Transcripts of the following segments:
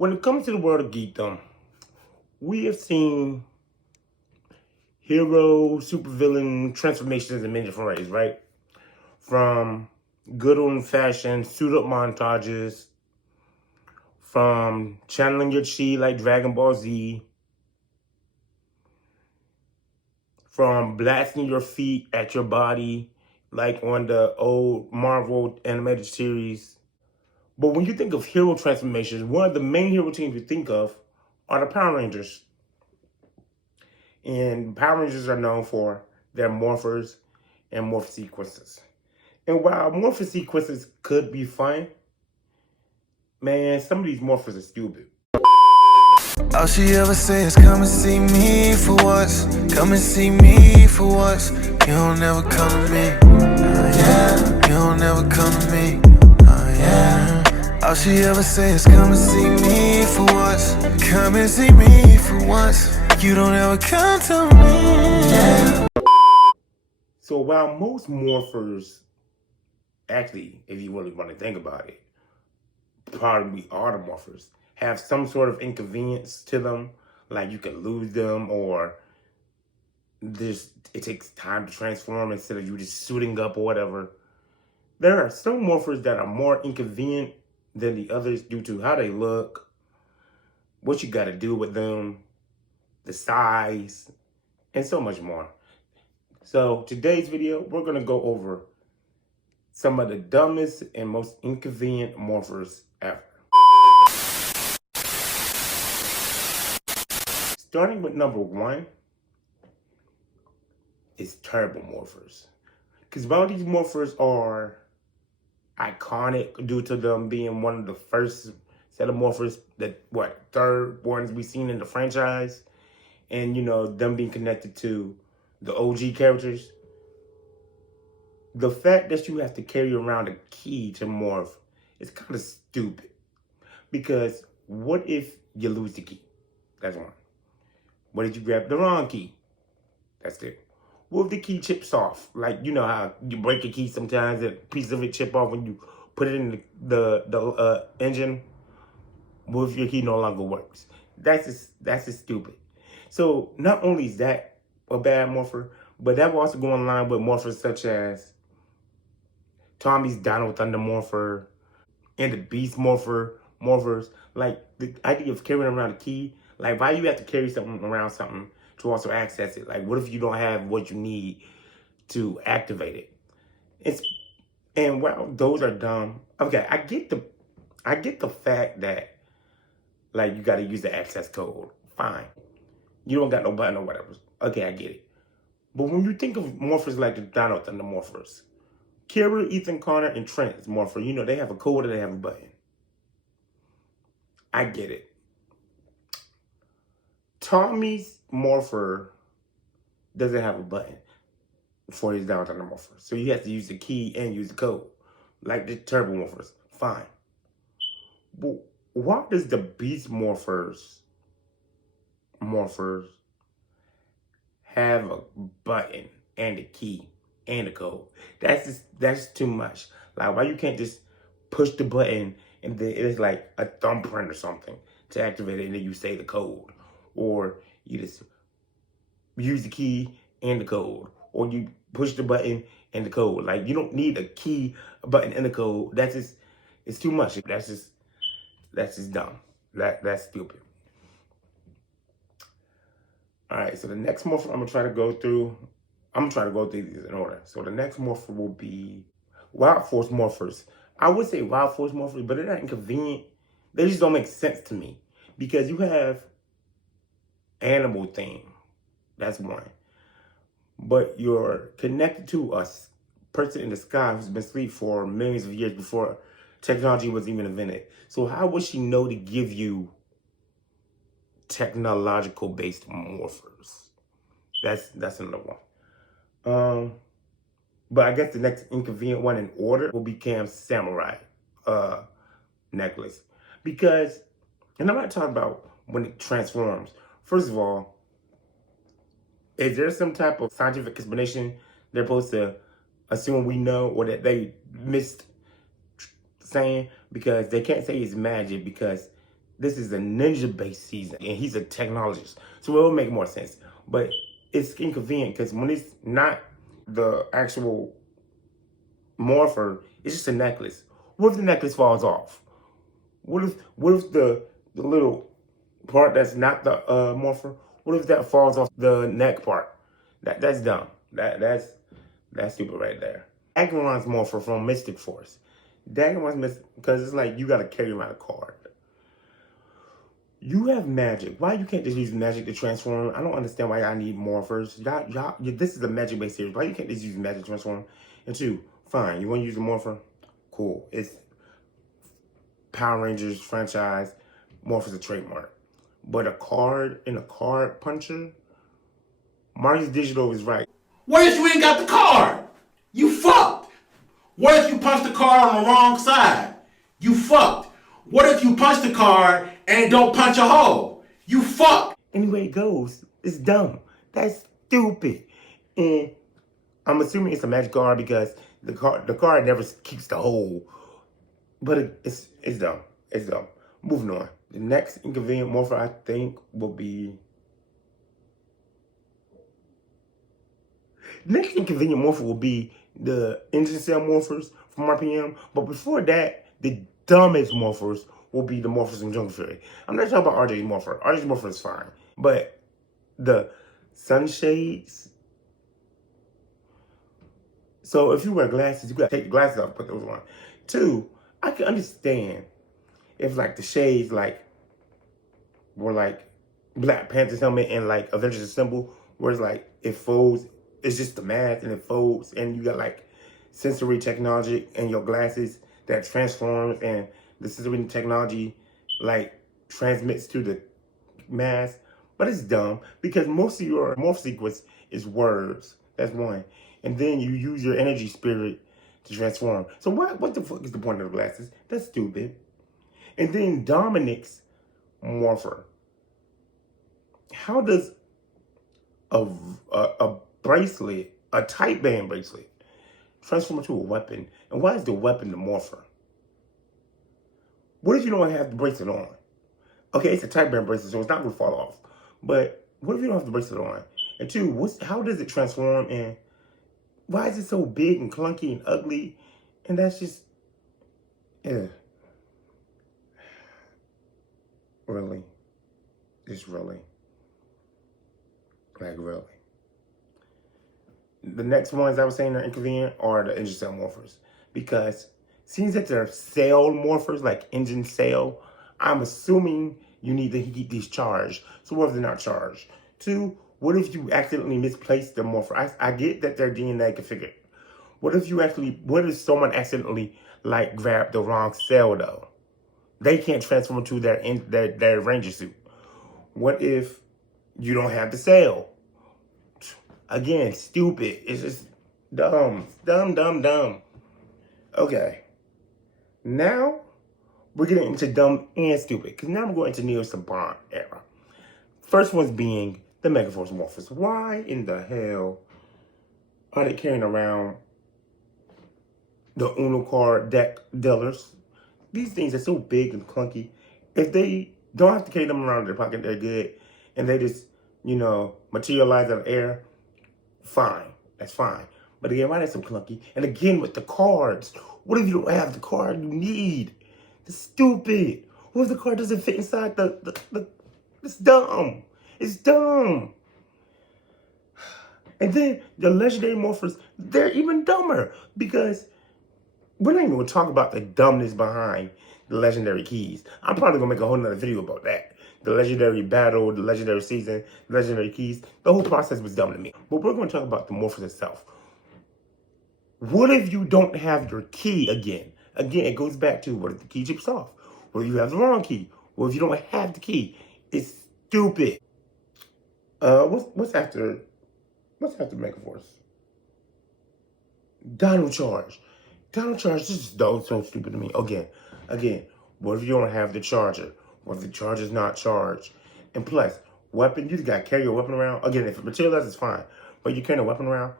When it comes to the world of geekdom, we have seen hero, supervillain transformations in many different ways, right? From good old-fashioned suit-up montages, from channeling your chi like Dragon Ball Z, from blasting your feet at your body like on the old Marvel animated series. But when you think of hero transformations, one of the main hero teams you think of are the Power Rangers. And Power Rangers are known for their morphers and morph sequences. And while morph sequences could be fun, man, some of these morphers are stupid. All she ever says, come and see me for once. Come and see me for once. You don't ever come to me. Yeah. You don't ever come to me. Yeah. All she ever says, come and see me for once. Come and see me for once. You don't ever come to me. Yeah. So while most morphers, actually, if you really want to think about it, probably are the morphers, have some sort of inconvenience to them, like you can lose them, or it takes time to transform instead of you just suiting up or whatever. There are some morphers that are more inconvenient than the others due to how they look, what you got to do with them, the size, and so much more. So today's video, we're going to go over some of the dumbest and most inconvenient morphers ever. Starting with number one is turbo morphers. Because while these morphers are iconic due to them being one of the first set of morphers, third ones we've seen in the franchise, and them being connected to the OG characters, the fact that you have to carry around a key to morph is kind of stupid. Because what if you lose the key? That's one. What if you grab the wrong key? That's two. What if the key chips off? Like, you know how you break a key sometimes, a piece of it chip off when you put it in the engine? What if your key no longer works? That's just stupid. So not only is that a bad morpher, but that will also go in line with morphers such as Tommy's Dino Thunder morpher and the Beast morphers. Like the idea of carrying around a key, like why you have to carry something around something to also access it? Like what if you don't have what you need to activate it? And while those are dumb, okay, I get the fact that like you gotta use the access code. Fine. You don't got no button or whatever. Okay, I get it. But when you think of morphers like the Dino Thunder morphers, Kira, Ethan, Connor, and Trent's morpher, they have a code and they have a button. I get it. Tommy's morpher doesn't have a button for his Dino Thunder morpher. So he has to use the key and use the code. Like the turbo morphers. Fine. But why does the Beast morphers have a button and a key and a code? That's too much. Like why you can't just push the button and then it's like a thumbprint or something to activate it and then you say the code, or you just use the key and the code, or you push the button and the code. Like you don't need a key, a button, and a code. It's too much. That's just dumb. That's stupid. All right, so the next morpher I'm gonna try to go through these in order. So the next morpher will be Wild Force morphers. I would say Wild Force morphers, but they're not inconvenient. They just don't make sense to me because you have animal theme. That's one. But you're connected to a person in the sky who's been asleep for millions of years before technology was even invented. So how would she know to give you technological based morphers? That's another one. But I guess the next inconvenient one in order will be Cam's samurai necklace. Because, and I'm not talking about when it transforms. First of all, is there some type of scientific explanation they're supposed to assume we know, or that they missed saying? Because they can't say it's magic because this is a ninja-based season, and he's a technologist, so it will make more sense. But it's inconvenient because when it's not the actual morpher, it's just a necklace. What if the necklace falls off? What if the little part that's not the morpher? What if that falls off the neck part? That's dumb. That's stupid right there. Acheron's morpher from Mystic Force. Acheron's because it's like you gotta carry around a card. You have magic. Why you can't just use magic to transform? I don't understand why y'all need morphers. Y'all, this is a magic-based series. Why you can't just use magic to transform? And two, fine, you want to use a morpher? Cool. It's Power Rangers franchise. Morpher's a trademark. But a card and a card puncher? Marcus Digital is right. What if you ain't got the card? You fucked. What if you punch the card on the wrong side? You fucked. What if you punch the card and don't punch a hole? You fucked. Anyway it goes, it's dumb. That's stupid. And I'm assuming it's a magic card because the card never keeps the hole. But it's dumb. It's dumb. Moving on. The next inconvenient morpher I think will be... Next inconvenient morpher will be the engine cell morphers from RPM. But before that, the dumbest morphers will be the morphers in Jungle Fury. I'm not talking about RJ's morpher. RJ's morpher is fine. But the sunshades... So if you wear glasses, you gotta take your glasses off and put those on. Two, I can understand if like the shades like were like Black Panther's helmet and like Avengers Assemble, where it's like it folds, it's just the math and it folds, and you got like sensory technology in your glasses that transforms, and the sensory technology like transmits to the mask. But it's dumb because most of your morph sequence is words. That's one. And then you use your energy spirit to transform. So what the fuck is the point of the glasses? That's stupid. And then Dominic's morpher. How does a bracelet, a tight band bracelet, transform into a weapon? And why is the weapon the morpher? What if you don't have the bracelet on? Okay, it's a tight band bracelet, so it's not gonna fall off. But what if you don't have the bracelet on? And two, how does it transform, and why is it so big and clunky and ugly? And that's just, really, just really, like really. The next ones I was saying are inconvenient are the engine cell morphers, because seems that they're cell morphers, like engine cell, I'm assuming you need to keep these charged. So what if they're not charged? Two, what if you accidentally misplace the morpher? I get that they're DNA configured. What if someone accidentally like grabbed the wrong cell though? They can't transform into their Ranger suit. What if you don't have the cell? Again, stupid. It's just dumb. Dumb. Okay. Now we're getting into dumb and stupid, because now we're going into Neo-Saban era. First one's being the Megaforce morphers. Why in the hell are they carrying around the Uno card deck dealers? These things are so big and clunky. If they don't have to carry them around in their pocket, they're good. And they just, materialize out of air, fine. That's fine. But again, why are they so clunky? And again, with the cards, what if you don't have the card you need? It's stupid. What if the card doesn't fit inside it's dumb. It's dumb. And then the legendary morphers, they're even dumber, because we're not even going to talk about the dumbness behind the legendary keys. I'm probably going to make a whole nother video about that. The legendary battle, the legendary season, the legendary keys. The whole process was dumb to me. But we're going to talk about the morphers itself. What if you don't have your key again? Again, it goes back to, what if the key chips off? What if you have the wrong key? What if you don't have the key? It's stupid. What's after Megaforce? Dino Charge. This is so stupid to me. Again, what if you don't have the charger? What if the charger's not charged? And plus, weapon, you just gotta carry your weapon around. Again, if it materializes, it's fine. But you carry a weapon around?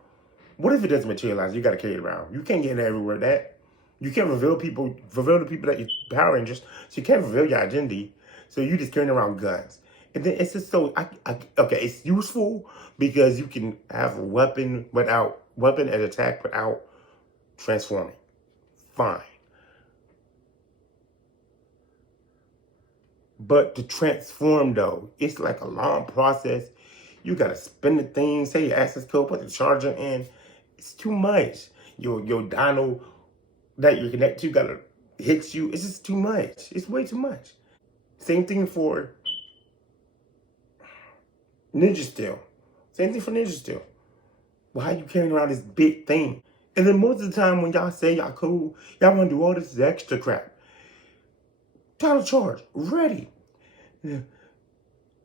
What if it doesn't materialize? You gotta carry it around. You can't get it everywhere that. You can't reveal the people that you're Power Rangers, so you can't reveal your identity. So you just carrying around guns. And then it's just so, okay, it's useful because you can have a weapon and attack without transforming. Fine. But to transform though, it's like a long process. You gotta spin the thing, say your access code, put the charger in. It's too much. Your dyno that you're connected to gotta hit you. It's just too much. It's way too much. Same thing for Ninja Steel. Same thing for Ninja Steel. Why are you carrying around this big thing? And then most of the time when y'all say y'all cool, y'all wanna do all this extra crap. Title charge, ready. Yeah.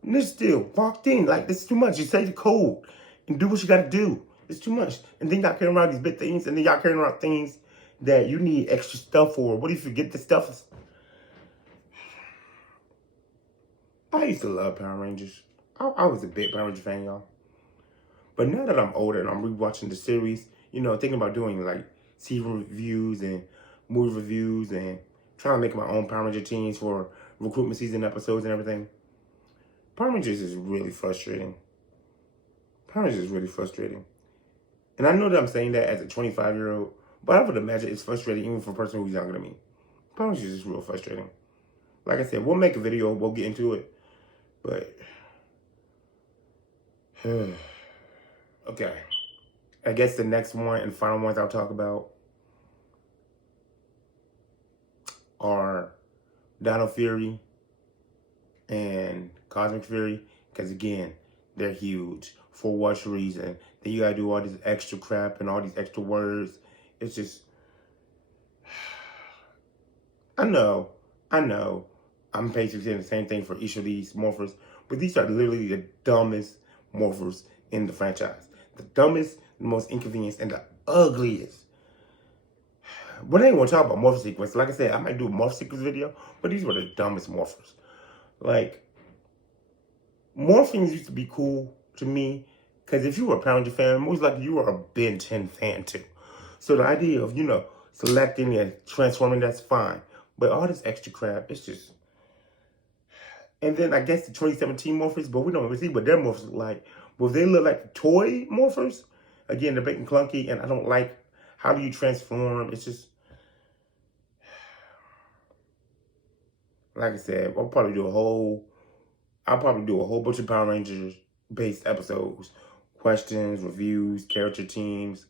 Ninja Steel, walked in, like this is too much. You say the code and do what you gotta do. It's too much. And then y'all carrying around these big things, and then y'all carrying around things that you need extra stuff for. What if you get the stuff? I used to love Power Rangers. I was a big Power Ranger fan, y'all. But now that I'm older and I'm rewatching the series, you know, thinking about doing like season reviews and movie reviews and trying to make my own Power Ranger teams for recruitment season episodes and everything. Power Rangers is really frustrating. Power Rangers is really frustrating. And I know that I'm saying that as a 25-year-old, but I would imagine it's frustrating even for a person who's younger than me. Power Rangers is real frustrating. Like I said, we'll make a video, we'll get into it. But, okay. I guess the next one and final ones I'll talk about are Dino Fury and Cosmic Fury. Because again, they're huge. For what reason? Then you gotta do all this extra crap and all these extra words. It's just, I know. I'm basically saying the same thing for each of these morphers, but these are literally the dumbest morphers in the franchise. The dumbest, the most inconvenient, and the ugliest. But I ain't gonna talk about morph sequence. Like I said, I might do a morph sequence video, but these were the dumbest morphers. Like, morphing used to be cool to me, because if you were a Power Ranger fan, most likely you were a Ben 10 fan too. So the idea of, you know, selecting and transforming, that's fine. But all this extra crap, it's just... And then I guess the 2017 morphers, but we don't even see what their morphers look like. But if they look like toy morphers, again, they're big and clunky, and I don't like how do you transform. It's just... Like I said, I'll probably do a whole bunch of Power Rangers based episodes, questions, reviews, character teams,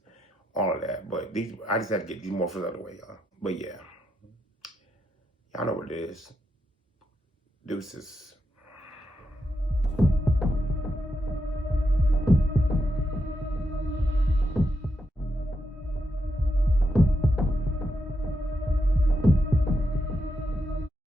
all of that. But these, I just had to get these morphers out of the way, y'all. But yeah, y'all know what it is. Deuces.